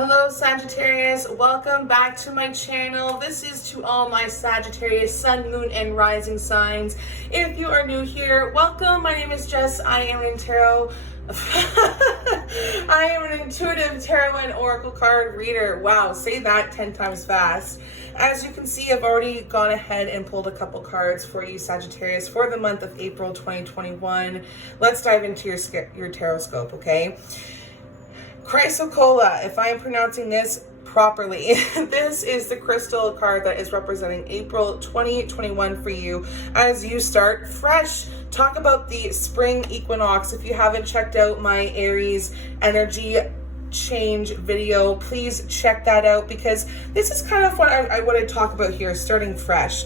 Hello Sagittarius, welcome back to my channel. This is to all my Sagittarius sun, moon, and rising signs. If you are new here, welcome. My name is Jess. I am an tarot. I am an intuitive tarot and oracle card reader. Wow, say that 10 times fast. As you can see, I've already gone ahead and pulled a couple cards for you Sagittarius for the month of April 2021. Let's dive into your Tarotscope, okay? Chrysocolla, if I am pronouncing this properly, this is the crystal card that is representing April 2021 for you as you start fresh. Talk about the spring equinox. If you haven't checked out my Aries energy change video, please check that out, because this is kind of what I want to talk about here, starting fresh.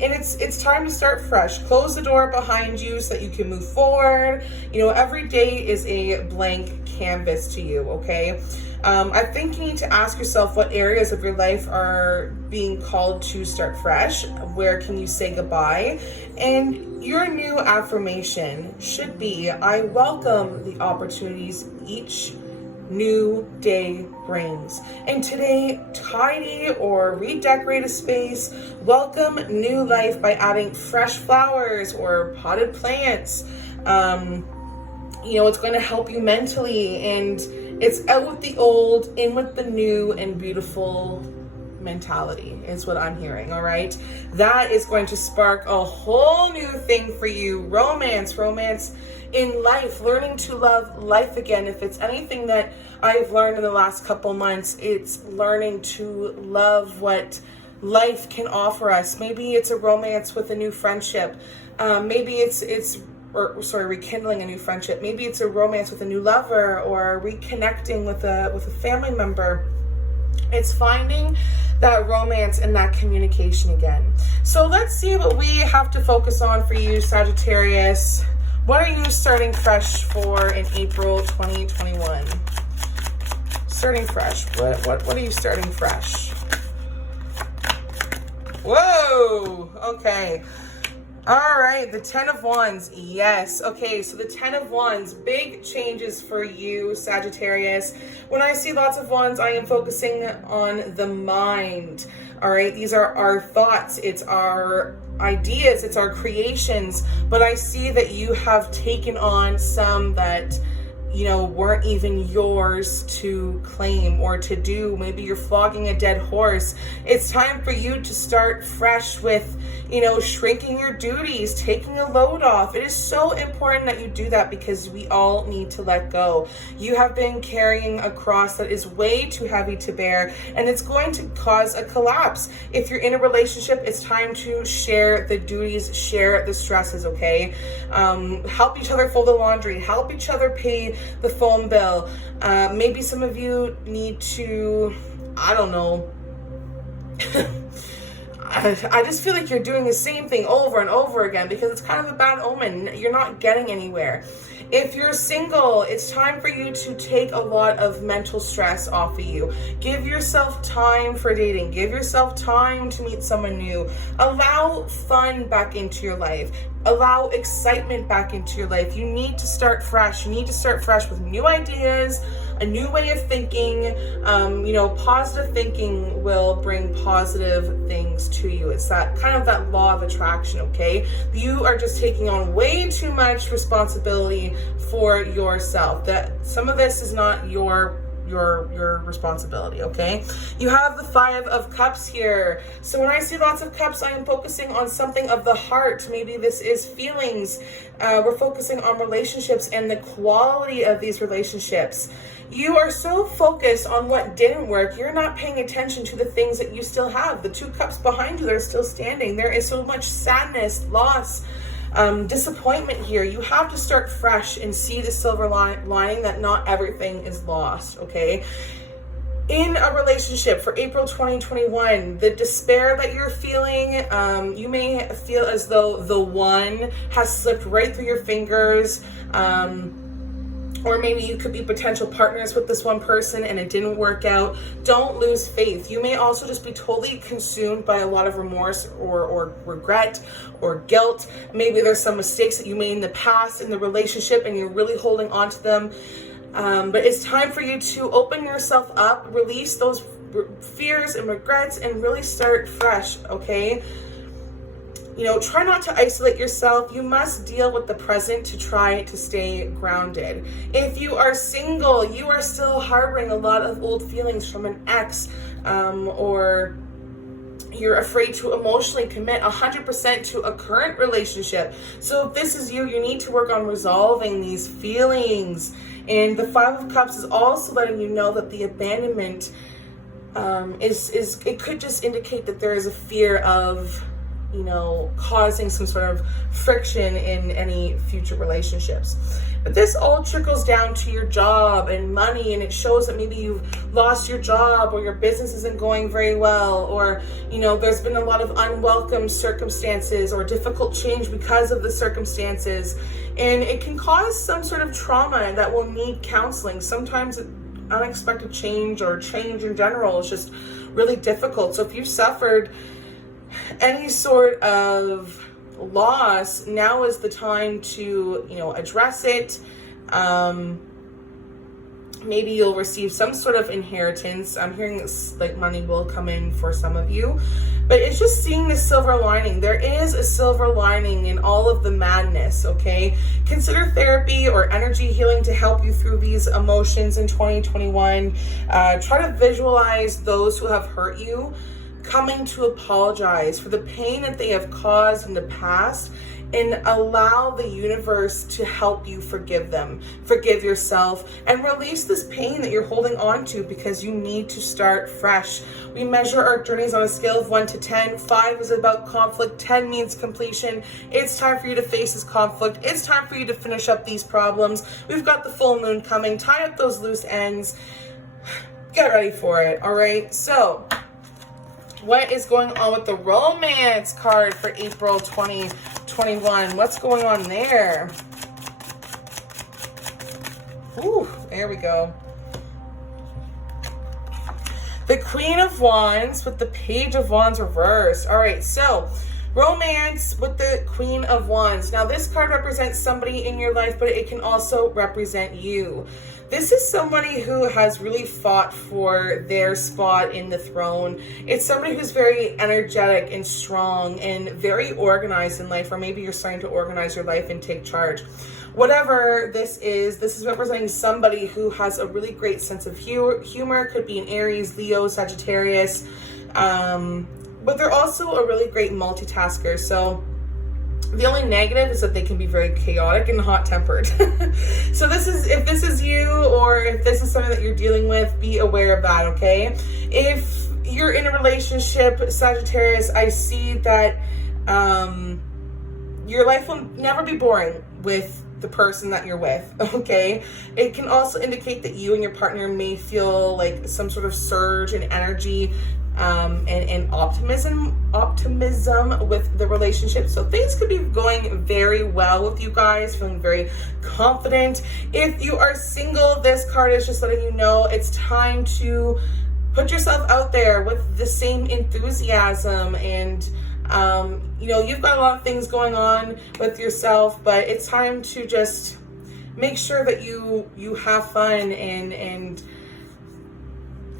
And it's time to start fresh. Close the door behind you so that you can move forward. You know, every day is a blank canvas to you, okay? I think you need to ask yourself what areas of your life are being called to start fresh. Where can you say goodbye? And your new affirmation should be, I welcome the opportunities each new day brings. And today, tidy or redecorate a space. Welcome new life by adding fresh flowers or potted plants. You know, it's going to help you mentally, and it's out with the old, in with the new and beautiful mentality is what I'm hearing. All right, that is going to spark a whole new thing for you. Romance in life, learning to love life again. If it's anything that I've learned in the last couple months, it's learning to love what life can offer us. Maybe it's a romance with a new friendship. Maybe it's rekindling a new friendship. Maybe it's a romance with a new lover, or reconnecting with a family member. It's finding that romance and that communication again. So let's see what we have to focus on for you, Sagittarius. What are you starting fresh for in April 2021? Starting fresh. What are you starting fresh? Whoa! Okay. All right, the 10 of Wands, yes. Okay, so the 10 of Wands, big changes for you, Sagittarius. When I see lots of wands, I am focusing on the mind. All right, these are our thoughts, it's our ideas, it's our creations. But I see that you have taken on some that, you know, weren't even yours to claim or to do. Maybe you're flogging a dead horse. It's time for you to start fresh with, you know, shrinking your duties, taking a load off. It is so important that you do that, because we all need to let go. You have been carrying a cross that is way too heavy to bear, and it's going to cause a collapse. If you're in a relationship, it's time to share the duties, share the stresses, okay? Help each other fold the laundry, help each other pay the phone bill. Maybe some of you need to, I don't know, I just feel like you're doing the same thing over and over again, because it's kind of a bad omen. You're not getting anywhere. If you're single, it's time for you to take a lot of mental stress off of you. Give yourself time for dating. Give yourself time to meet someone new. Allow fun back into your life. Allow excitement back into your life. You need to start fresh. You need to start fresh with new ideas, a new way of thinking. You know, positive thinking will bring positive things to you. It's that kind of that law of attraction, okay? You are just taking on way too much responsibility for yourself. That some of this is not your responsibility, okay? You have the 5 of Cups here. So when I see lots of cups, I am focusing on something of the heart. Maybe this is feelings. We're focusing on relationships and the quality of these relationships. You are so focused on what didn't work, you're not paying attention to the things that you still have. The 2 cups behind you that are still standing. There is so much sadness, loss, disappointment here. You have to start fresh and see the silver lining that not everything is lost, okay? In a relationship for April 2021, the despair that you're feeling, you may feel as though the one has slipped right through your fingers. Or maybe you could be potential partners with this one person and it didn't work out. Don't lose faith. You may also just be totally consumed by a lot of remorse or regret or guilt. Maybe there's some mistakes that you made in the past in the relationship and you're really holding on to them. But it's time for you to open yourself up, release those fears and regrets, and really start fresh, okay? You know, try not to isolate yourself. You must deal with the present to try to stay grounded. If you are single, you are still harboring a lot of old feelings from an ex, or you're afraid to emotionally commit 100% to a current relationship. So if this is you, you need to work on resolving these feelings. And the Five of Cups is also letting you know that the abandonment it could just indicate that there is a fear of, you know, causing some sort of friction in any future relationships. But this all trickles down to your job and money, and it shows that maybe you've lost your job, or your business isn't going very well, or, you know, there's been a lot of unwelcome circumstances or difficult change because of the circumstances, and it can cause some sort of trauma that will need counseling. Sometimes unexpected change or change in general is just really difficult. So if you've suffered any sort of loss, now is the time to, you know, address it. Maybe you'll receive some sort of inheritance. I'm hearing this, like, money will come in for some of you, but it's just seeing the silver lining. There is a silver lining in all of the madness, okay? Consider therapy or energy healing to help you through these emotions in 2021. Try to visualize those who have hurt you coming to apologize for the pain that they have caused in the past, and allow the universe to help you forgive them, forgive yourself, and release this pain that you're holding on to, because you need to start fresh. We measure our journeys on a scale of 1 to 10. 5 is about conflict, 10 means completion. It's time for you to face this conflict. It's time for you to finish up these problems. We've got the full moon coming. Tie up those loose ends. Get ready for it, all right? So, what is going on with the romance card for April 2021? What's going on there? Ooh, there we go. The Queen of Wands with the Page of Wands reversed. All right, so romance with the Queen of Wands. Now, this card represents somebody in your life, but it can also represent you. This is somebody who has really fought for their spot in the throne. It's somebody who's very energetic and strong and very organized in life, or maybe you're starting to organize your life and take charge. Whatever this is representing somebody who has a really great sense of humor. Could be an Aries, Leo, Sagittarius, but they're also a really great multitasker. So the only negative is that they can be very chaotic and hot-tempered. So if this is you, or if this is something that you're dealing with, be aware of that, okay? If you're in a relationship, Sagittarius, I see that your life will never be boring with the person that you're with, okay? It can also indicate that you and your partner may feel like some sort of surge in energy and optimism with the relationship. So things could be going very well with you guys, feeling very confident. If you are single, this card is just letting you know it's time to put yourself out there with the same enthusiasm, and you know, you've got a lot of things going on with yourself, but it's time to just make sure that you have fun and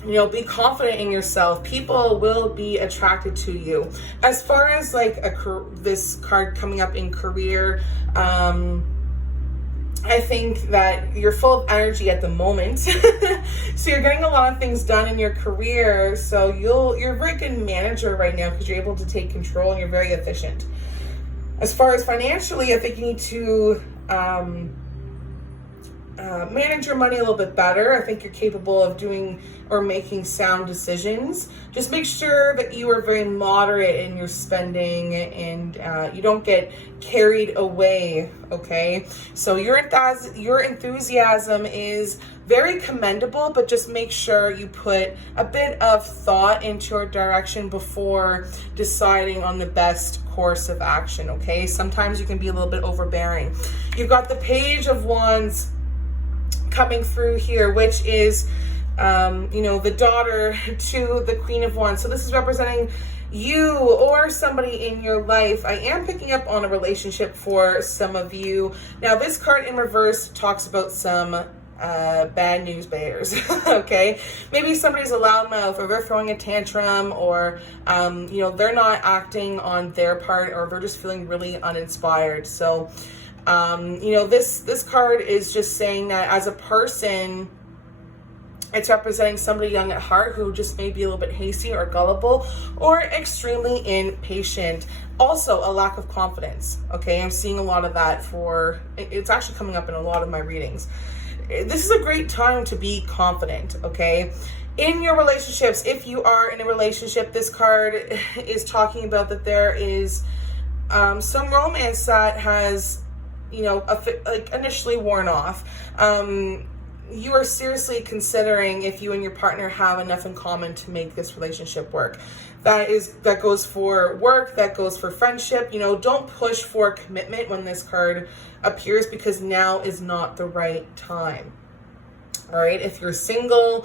you know, be confident in yourself. People will be attracted to you. As far as like this card coming up in career, I think that you're full of energy at the moment. So you're getting a lot of things done in your career. So you're a very good manager right now, because you're able to take control and you're very efficient. As far as financially, I think you need to manage your money a little bit better. I think you're capable of doing or making sound decisions. Just make sure that you are very moderate in your spending, and you don't get carried away, okay? So your enthusiasm is very commendable, but just make sure you put a bit of thought into your direction before deciding on the best course of action, okay? Sometimes you can be a little bit overbearing. You've got the Page of Wands coming through here, which is you know, the daughter to the Queen of Wands. So this is representing you or somebody in your life. I am picking up on a relationship for some of you. Now, this card in reverse talks about some bad news bears. Okay, maybe somebody's a loudmouth, or they're throwing a tantrum, or you know, they're not acting on their part, or they're just feeling really uninspired. So you know, this card is just saying that as a person, it's representing somebody young at heart who just may be a little bit hasty or gullible or extremely impatient. Also, a lack of confidence. Okay, I'm seeing a lot of that it's actually coming up in a lot of my readings. This is a great time to be confident, okay? In your relationships, if you are in a relationship, this card is talking about that there is some romance that has, you know, like initially worn off. You are seriously considering if you and your partner have enough in common to make this relationship work. That goes for work, that goes for friendship. You know, don't push for commitment when this card appears, because now is not the right time. All right, if you're single,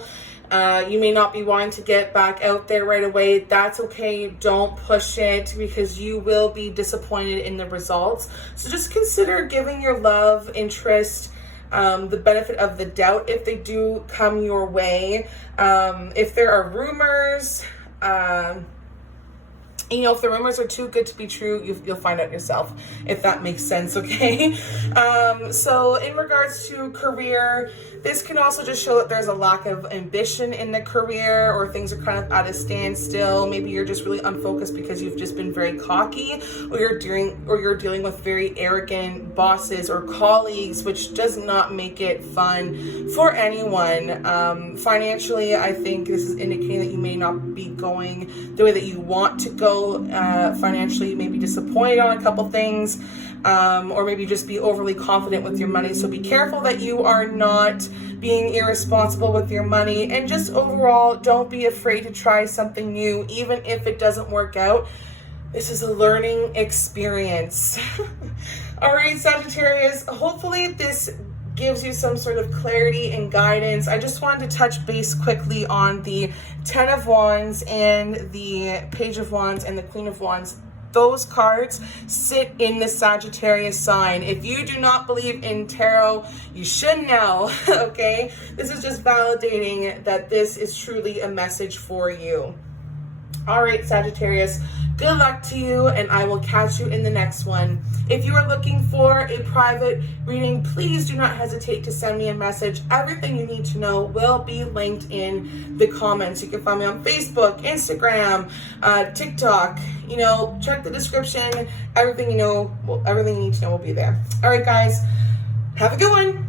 you may not be wanting to get back out there right away. That's okay. Don't push it, because you will be disappointed in the results. So just consider giving your love interest the benefit of the doubt if they do come your way. If there are rumors, you know, if the rumors are too good to be true, you'll find out yourself, if that makes sense, okay? So in regards to career, this can also just show that there's a lack of ambition in the career, or things are kind of at a standstill. Maybe you're just really unfocused because you've just been very cocky, or you're dealing with very arrogant bosses or colleagues, which does not make it fun for anyone. Financially, I think this is indicating that you may not be going the way that you want to go. Financially, you may be disappointed on a couple things, or maybe just be overly confident with your money. So be careful that you are not being irresponsible with your money, and just overall, don't be afraid to try something new, even if it doesn't work out. This is a learning experience. All right, Sagittarius, hopefully this gives you some sort of clarity and guidance. I just wanted to touch base quickly on the 10 of Wands and the Page of Wands and the Queen of Wands. Those cards sit in the Sagittarius sign. If you do not believe in tarot, you should now, okay? This is just validating that this is truly a message for you. All right, Sagittarius, good luck to you, and I will catch you in the next one. If you are looking for a private reading, please do not hesitate to send me a message. Everything you need to know will be linked in the comments. You can find me on Facebook, Instagram, TikTok. You know, check the description. Everything you need to know will be there. All right, guys, have a good one.